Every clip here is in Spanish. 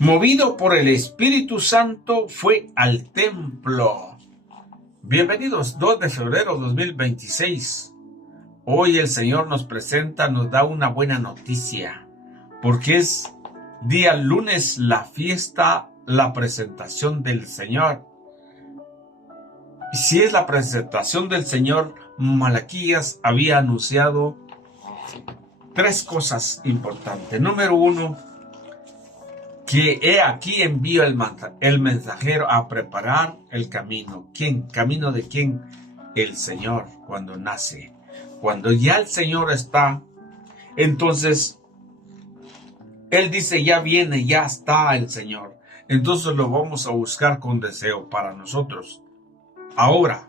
Movido por el Espíritu Santo, fue al templo. Bienvenidos, 2 de febrero 2026. Hoy el Señor nos da una buena noticia, porque es día lunes, la fiesta, la presentación del Señor. Y si es la presentación del Señor, Malaquías había anunciado 3 cosas importantes. Número 1, que he aquí envío el mensajero a preparar el camino. ¿Quién? ¿Camino de quién? El Señor, cuando nace. Cuando ya el Señor está, entonces Él dice, ya viene, ya está el Señor. Entonces lo vamos a buscar con deseo para nosotros. Ahora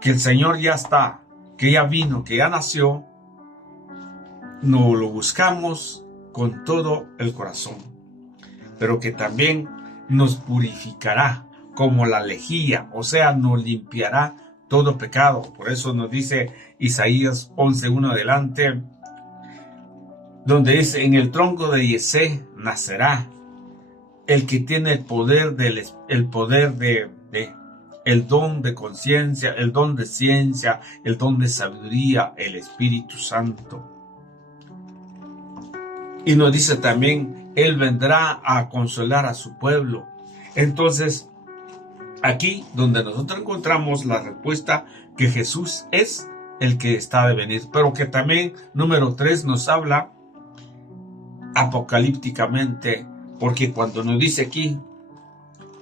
que el Señor ya está, que ya vino, que ya nació, nos lo buscamos con todo el corazón, pero que también nos purificará como la lejía, o sea, nos limpiará todo pecado. Por eso nos dice Isaías 11:1 adelante, donde dice, en el tronco de Yesé nacerá el que tiene el poder el don de conciencia, el don de ciencia, el don de sabiduría, el Espíritu Santo. Y nos dice también, Él vendrá a consolar a su pueblo. Entonces, aquí donde nosotros encontramos la respuesta que Jesús es el que está de venir, pero que también, número 3, nos habla apocalípticamente, porque cuando nos dice aquí,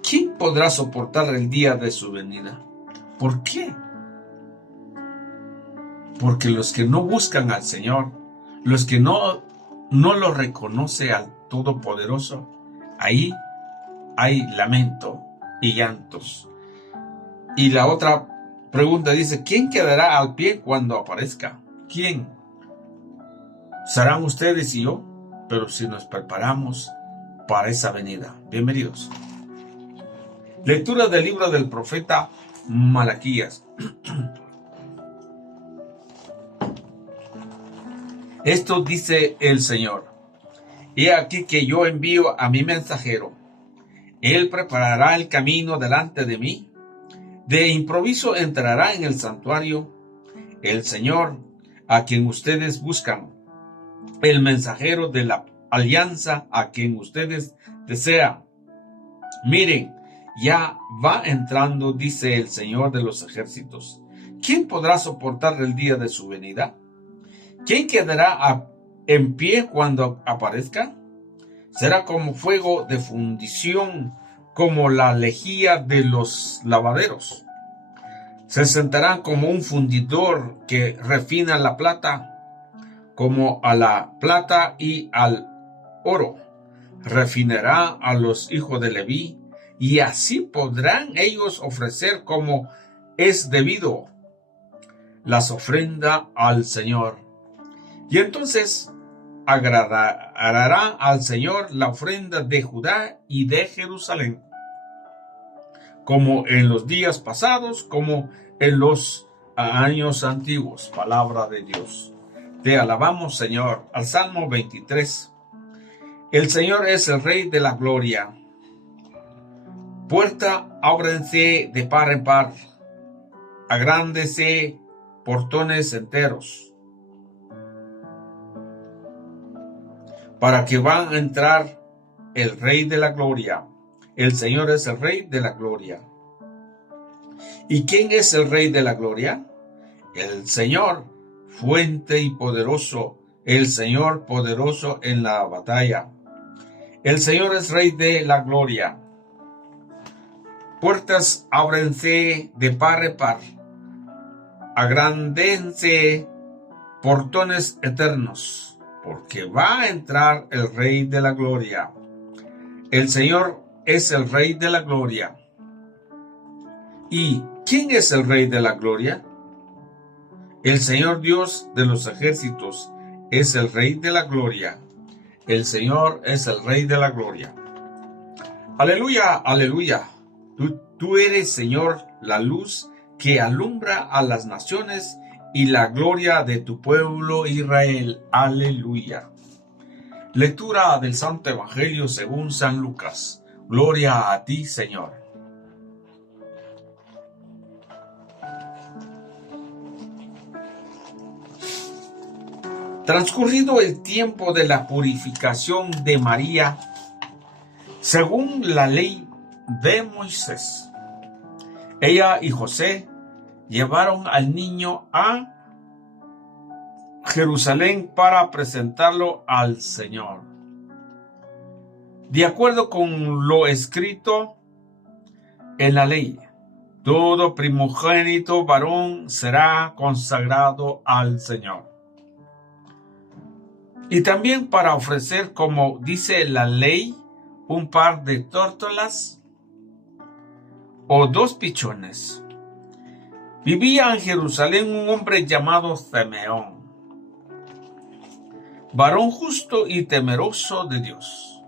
¿quién podrá soportar el día de su venida? ¿Por qué? Porque los que no buscan al Señor, los que no lo reconoce al Todopoderoso, ahí hay lamento y llantos. Y la otra pregunta dice, ¿quién quedará al pie cuando aparezca? ¿Quién? Serán ustedes y yo, pero si nos preparamos para esa venida. Bienvenidos. Lectura del libro del profeta Malaquías. Esto dice el Señor. He aquí que yo envío a mi mensajero. Él preparará el camino delante de mí. De improviso entrará en el santuario el Señor, a quien ustedes buscan, el mensajero de la alianza a quien ustedes desean. Miren, ya va entrando, dice el Señor de los ejércitos. ¿Quién podrá soportar el día de su venida? ¿Quién quedará en pie cuando aparezca? Será como fuego de fundición, como la lejía de los lavaderos. Se sentarán como un fundidor que refina la plata, como a la plata y al oro. Refinará a los hijos de Leví, y así podrán ellos ofrecer como es debido las ofrendas al Señor. Y entonces agradará al Señor la ofrenda de Judá y de Jerusalén, como en los días pasados, como en los años antiguos. Palabra de Dios. Te alabamos, Señor. Al Salmo 23. El Señor es el Rey de la gloria. Puerta, ábrense de par en par. Agrándese portones enteros, para que van a entrar el Rey de la gloria. El Señor es el Rey de la gloria. ¿Y quién es el Rey de la gloria? El Señor, fuerte y poderoso, el Señor poderoso en la batalla. El Señor es Rey de la gloria. Puertas, ábrense de par en par. Agrándense portones eternos, porque va a entrar el Rey de la gloria. El Señor es el Rey de la gloria. ¿Y quién es el Rey de la gloria? El Señor Dios de los ejércitos es el Rey de la gloria. El Señor es el Rey de la gloria. Aleluya, aleluya. Tú eres, Señor, la luz que alumbra a las naciones y la gloria de tu pueblo Israel. Aleluya. Lectura del Santo Evangelio según San Lucas. Gloria a ti, Señor. Transcurrido el tiempo de la purificación de María, según la ley de Moisés, ella y José llevaron al niño a Jerusalén para presentarlo al Señor. De acuerdo con lo escrito en la ley, todo primogénito varón será consagrado al Señor. Y también para ofrecer, como dice la ley, un par de tórtolas o 2 pichones. Vivía en Jerusalén un hombre llamado Simeón, varón justo y temeroso de Dios,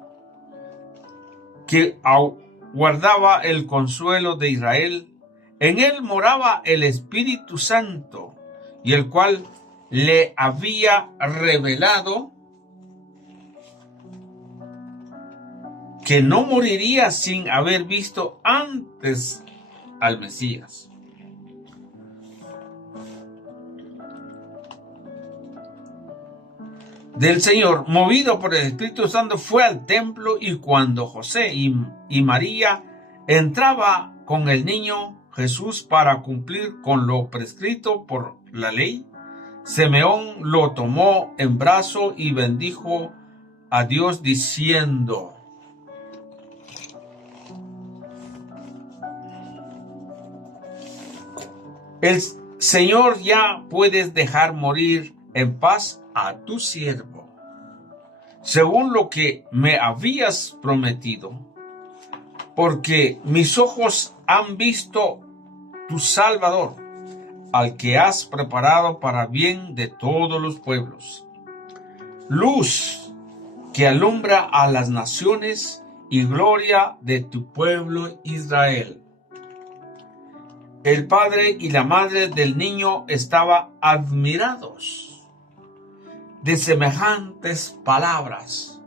que guardaba el consuelo de Israel. En él moraba el Espíritu Santo, y el cual le había revelado que no moriría sin haber visto antes al Mesías. Del Señor, movido por el Espíritu Santo, fue al templo, y cuando José y María entraba con el niño Jesús para cumplir con lo prescrito por la ley, Simeón lo tomó en brazo y bendijo a Dios diciendo: El Señor, ya puedes dejar morir en paz a tu siervo, según lo que me habías prometido, porque mis ojos han visto tu Salvador, al que has preparado para bien de todos los pueblos, luz que alumbra a las naciones y gloria de tu pueblo Israel. El padre y la madre del niño estaban admirados de semejantes palabras.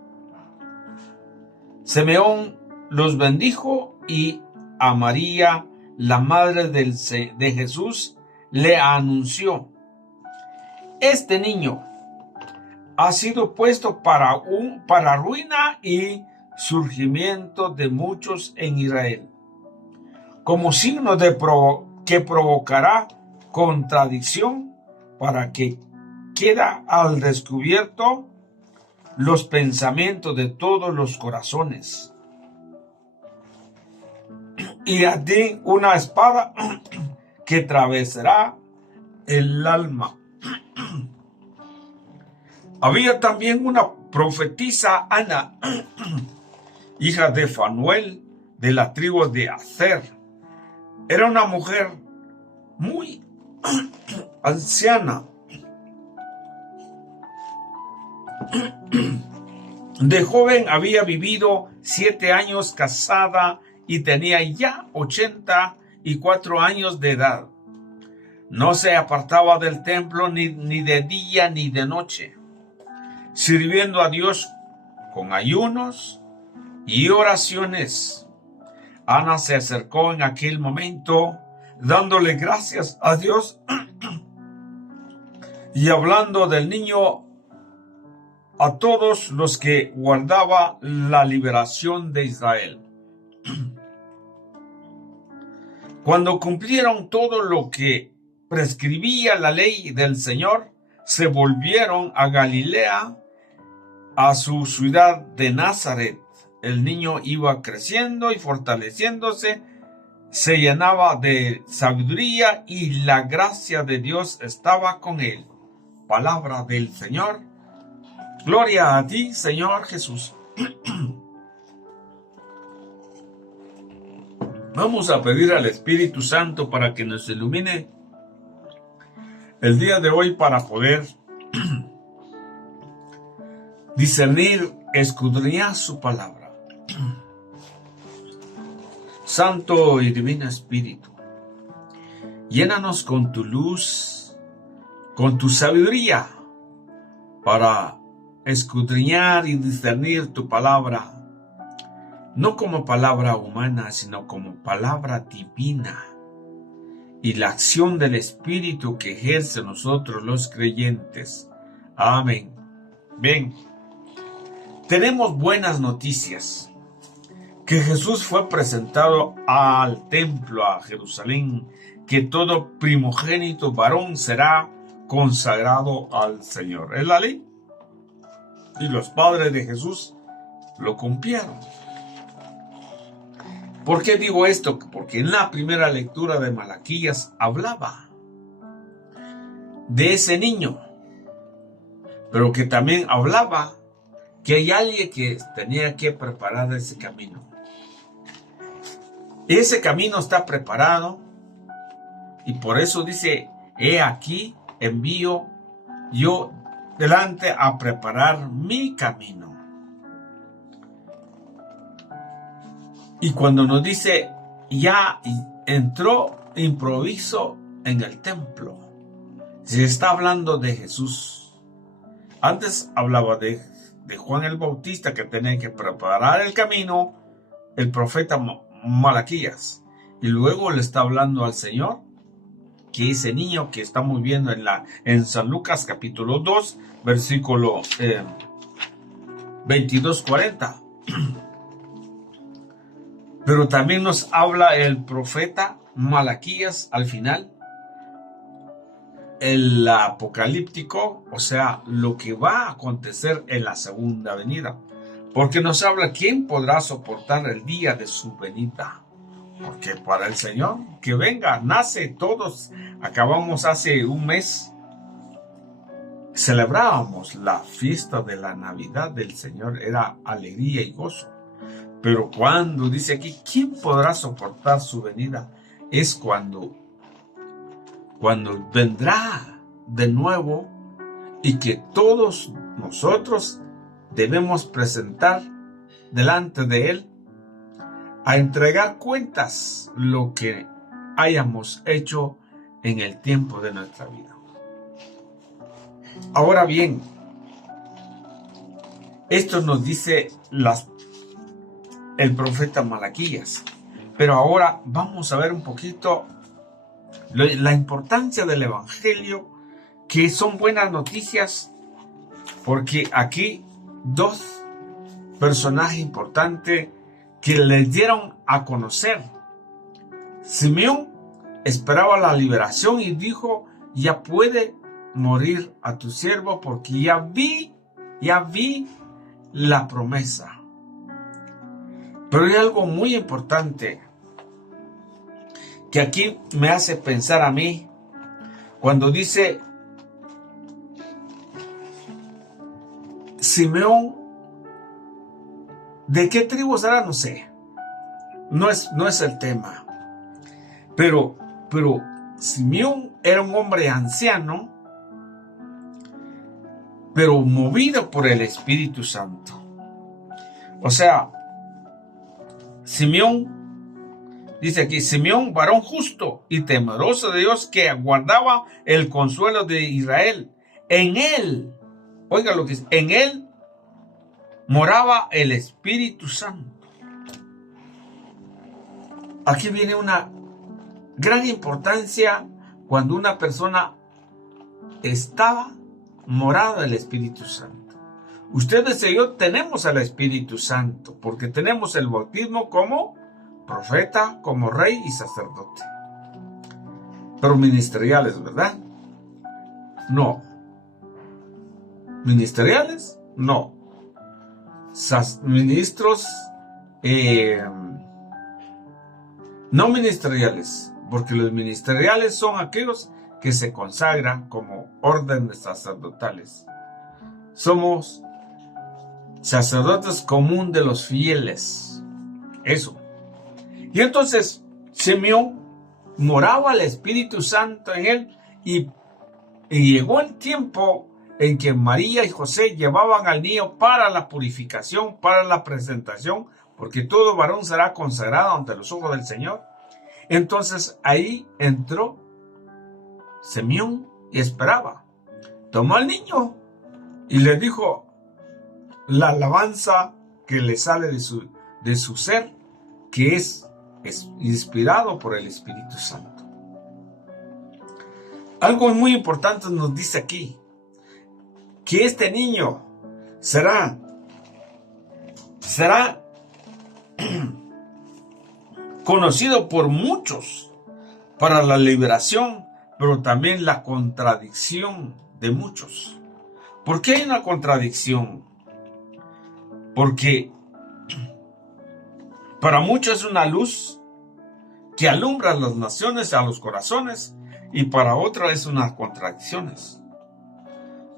Simeón los bendijo, y a María, la madre de Jesús, le anunció: este niño ha sido puesto para ruina y surgimiento de muchos en Israel, como signo que provocará contradicción, para que queda al descubierto los pensamientos de todos los corazones. Y a ti una espada que atravesará el alma. Había también una profetisa, Ana, hija de Fanuel, de la tribu de Aser. Era una mujer muy anciana, de joven había vivido 7 años casada y tenía ya 84 años de edad. No se apartaba del templo ni de día ni de noche, sirviendo a Dios con ayunos y oraciones. Ana se acercó en aquel momento, dándole gracias a Dios y hablando del niño a todos los que guardaba la liberación de Israel. Cuando cumplieron todo lo que prescribía la ley del Señor, se volvieron a Galilea, a su ciudad de Nazaret. El niño iba creciendo y fortaleciéndose, se llenaba de sabiduría, y la gracia de Dios estaba con él. Palabra del Señor. Gloria a ti, Señor Jesús. Vamos a pedir al Espíritu Santo para que nos ilumine el día de hoy, para poder discernir, escudriñar su palabra. Santo y Divino Espíritu, llénanos con tu luz, con tu sabiduría, para escudriñar y discernir tu palabra, no como palabra humana, sino como palabra divina, y la acción del Espíritu que ejerce en nosotros los creyentes. Amén. Bien, tenemos buenas noticias, que Jesús fue presentado al templo, a Jerusalén, que todo primogénito varón será consagrado al Señor. Es la ley, y los padres de Jesús lo cumplieron. ¿Por qué digo esto? Porque en la primera lectura de Malaquías hablaba de ese niño, pero que también hablaba que hay alguien que tenía que preparar ese camino. Ese camino está preparado, y por eso dice: he aquí, envío yo delante a preparar mi camino. Y cuando nos dice ya entró improviso en el templo, se está hablando de Jesús. Antes hablaba de Juan el Bautista, que tenía que preparar el camino, el profeta Malaquías, y luego le está hablando al Señor, que ese niño que estamos viendo en San Lucas capítulo 2, versículo 22-40. Pero también nos habla el profeta Malaquías al final, el apocalíptico, o sea, lo que va a acontecer en la segunda venida. Porque nos habla quién podrá soportar el día de su venida. Porque para el Señor que venga, nace todos. Acabamos hace un mes, celebrábamos la fiesta de la Navidad del Señor, era alegría y gozo. Pero cuando dice aquí, ¿quién podrá soportar su venida? Es cuando vendrá de nuevo, y que todos nosotros debemos presentar delante de Él a entregar cuentas lo que hayamos hecho en el tiempo de nuestra vida. Ahora bien, esto nos dice el profeta Malaquías. Pero ahora vamos a ver un poquito la importancia del Evangelio, que son buenas noticias, porque aquí dos personajes importantes que les dieron a conocer. Simeón esperaba la liberación y dijo: ya puede morir a tu siervo, porque ya vi la promesa. Pero hay algo muy importante que aquí me hace pensar a mí, cuando dice Simeón, ¿de qué tribu será? No sé, no es el tema, pero Simeón era un hombre anciano, pero movido por el Espíritu Santo. O sea, Simeón, dice aquí, Simeón, varón justo y temeroso de Dios, que aguardaba el consuelo de Israel. En él, oiga lo que dice, en él moraba el Espíritu Santo. Aquí viene una gran importancia cuando una persona estaba morada del Espíritu Santo. Ustedes y yo tenemos al Espíritu Santo porque tenemos el bautismo como profeta, como rey y sacerdote. Pero ministeriales, ¿verdad? No. Ministeriales, no. Ministros no ministeriales, porque los ministeriales son aquellos que se consagran como órdenes sacerdotales. Somos sacerdotes común de los fieles. Eso. Y entonces Simeón moraba el Espíritu Santo en él, y llegó el tiempo en que María y José llevaban al niño para la purificación, para la presentación, porque todo varón será consagrado ante los ojos del Señor. Entonces ahí entró Simeón y esperaba. Tomó al niño y le dijo la alabanza que le sale de su ser, que es inspirado por el Espíritu Santo. Algo muy importante nos dice aquí, que este niño será conocido por muchos para la liberación, pero también la contradicción de muchos. ¿Por qué hay una contradicción? Porque para muchos es una luz que alumbra a las naciones, a los corazones, y para otros es unas contradicciones.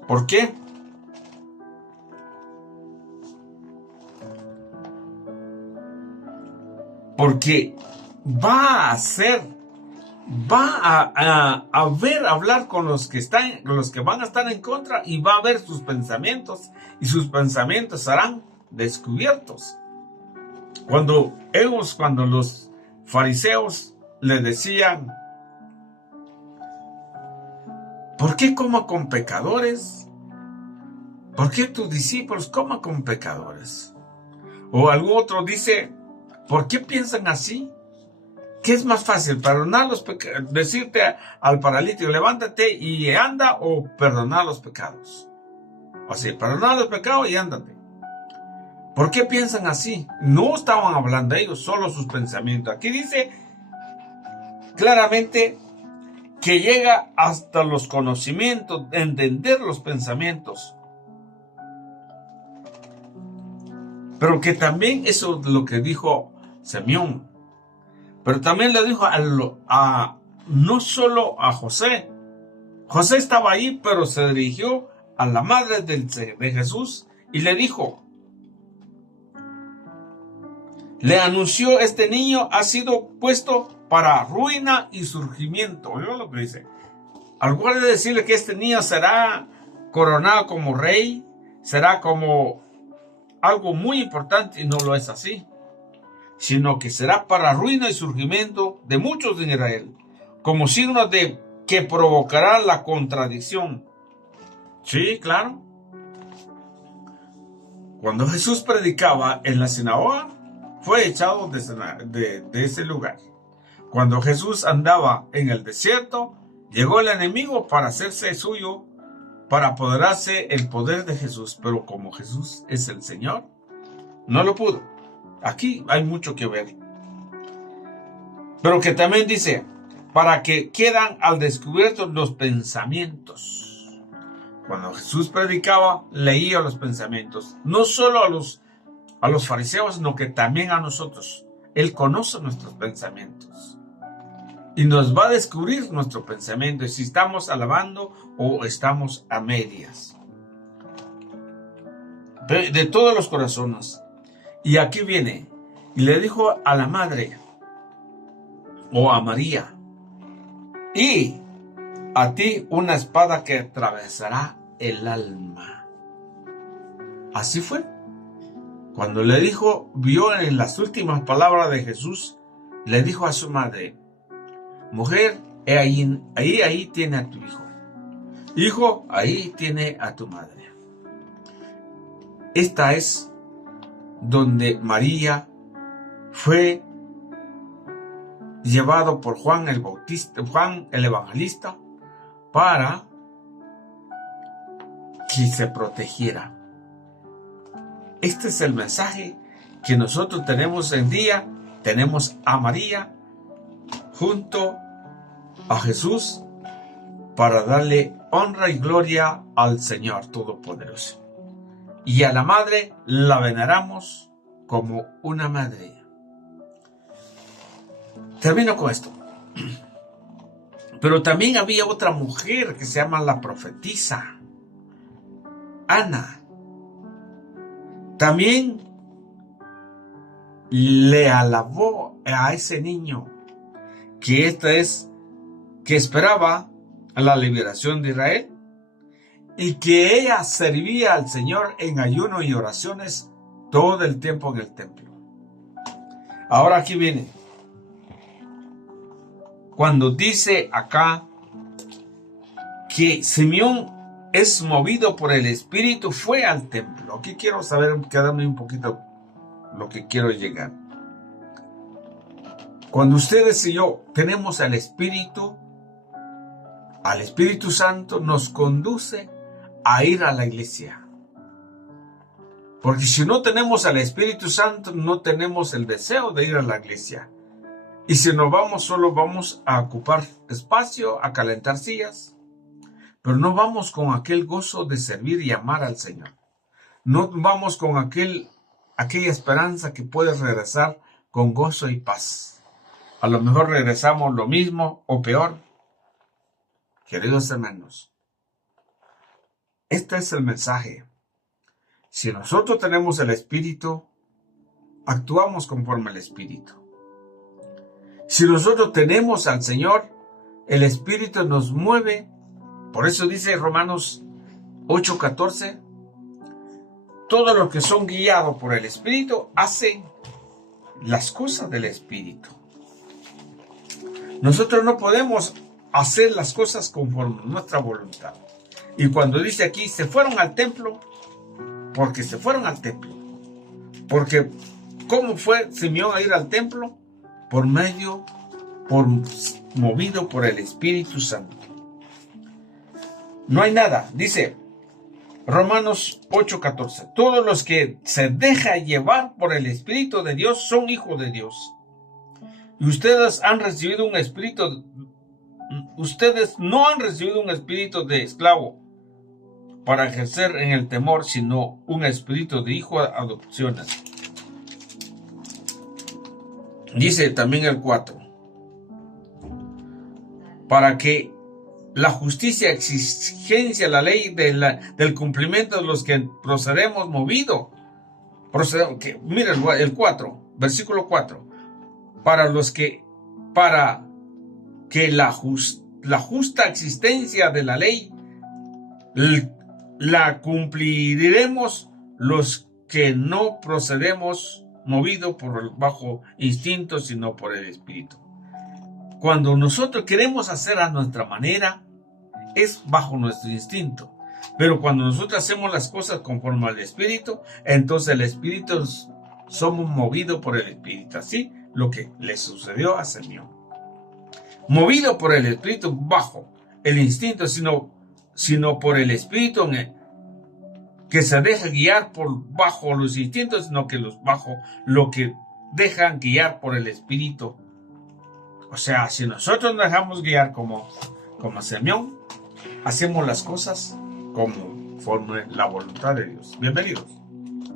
¿Por qué? Porque va a hablar con los que van a estar en contra, y va a ver sus pensamientos, y sus pensamientos serán descubiertos. Cuando los fariseos le decían, ¿por qué coma con pecadores? ¿Por qué tus discípulos coman con pecadores? O algún otro dice, ¿por qué piensan así? ¿Qué es más fácil, perdonar los pecados, decirte al paralítico, levántate y anda, o perdonar los pecados? O sea, perdonar los pecados y ándate. ¿Por qué piensan así? No estaban hablando ellos, solo sus pensamientos. Aquí dice claramente que llega hasta los conocimientos, de entender los pensamientos. Pero que también eso es lo que dijo Simeón. Pero también le dijo no solo a José. José estaba ahí, pero se dirigió a la madre de Jesús y le dijo, le anunció, este niño ha sido puesto para ruina y surgimiento. Oiga lo que dice. Al lugar de decirle que este niño será coronado como rey, será como algo muy importante, y no lo es así, sino que será para ruina y surgimiento de muchos de Israel, como signo de que provocará la contradicción. Sí, claro. Cuando Jesús predicaba en la sinagoga, fue echado de ese lugar. Cuando Jesús andaba en el desierto, llegó el enemigo para hacerse suyo, para apoderarse el poder de Jesús. Pero como Jesús es el Señor, no lo pudo. Aquí hay mucho que ver. Pero que también dice, para que quedan al descubierto los pensamientos. Cuando Jesús predicaba, leía los pensamientos. No solo a los fariseos, sino que también a nosotros. Él conoce nuestros pensamientos. Y nos va a descubrir nuestro pensamiento, si estamos alabando o estamos a medias. De todos los corazones. Y aquí viene, y le dijo a la madre, o a María, y a ti una espada que atravesará el alma. Así fue. Cuando le dijo, vio en las últimas palabras de Jesús, le dijo a su madre, mujer, ahí tiene a tu hijo. Hijo, ahí tiene a tu madre. Esta es donde María fue llevado por Juan el Evangelista, para que se protegiera. Este es el mensaje que nosotros tenemos en día. Tenemos a María junto a Jesús para darle honra y gloria al Señor Todopoderoso. Y a la madre la veneramos como una madre. Termino con esto. Pero también había otra mujer que se llama la profetisa Ana. También le alabó a ese niño que esperaba la liberación de Israel, y que ella servía al Señor en ayuno y oraciones todo el tiempo en el templo. Ahora aquí viene. Cuando dice acá que Simeón es movido por el Espíritu, fue al templo. Aquí quiero saber, quedarme un poquito lo que quiero llegar. Cuando ustedes y yo tenemos al Espíritu Santo nos conduce a ir a la iglesia. Porque si no tenemos al Espíritu Santo, no tenemos el deseo de ir a la iglesia. Y si nos vamos, solo vamos a ocupar espacio, a calentar sillas. Pero no vamos con aquel gozo de servir y amar al Señor. No vamos con aquella esperanza que puede regresar con gozo y paz. A lo mejor regresamos lo mismo o peor. Queridos hermanos, este es el mensaje. Si nosotros tenemos el Espíritu, actuamos conforme al Espíritu. Si nosotros tenemos al Señor, el Espíritu nos mueve. Por eso dice Romanos 8:14, todos los que son guiados por el Espíritu hacen las cosas del Espíritu. Nosotros no podemos hacer las cosas conforme a nuestra voluntad. Y cuando dice aquí, se fueron al templo, porque se fueron al templo. Porque, ¿cómo fue Simeón a ir al templo? Movido por el Espíritu Santo. No hay nada, dice Romanos 8:14. Todos los que se dejan llevar por el Espíritu de Dios son hijos de Dios. Y ustedes no han recibido un espíritu de esclavo para ejercer en el temor, sino un espíritu de hijo de adopciones. Dice también el 4. Para que la justicia, exigencia, la ley del cumplimiento de los que procedemos movido. Mira el 4, versículo 4. Para que la justa existencia de la ley la cumpliremos los que no procedemos movido por el bajo instinto, sino por el Espíritu. Cuando nosotros queremos hacer a nuestra manera, es bajo nuestro instinto. Pero cuando nosotros hacemos las cosas conforme al Espíritu, entonces el Espíritu somos movidos por el Espíritu. Así lo que le sucedió a Simeón. Movido por el Espíritu bajo el instinto, sino por el Espíritu que se deja guiar bajo los instintos, sino que lo que dejan guiar por el Espíritu. O sea, si nosotros nos dejamos guiar como Simeón, hacemos las cosas conforme la voluntad de Dios. Bienvenidos.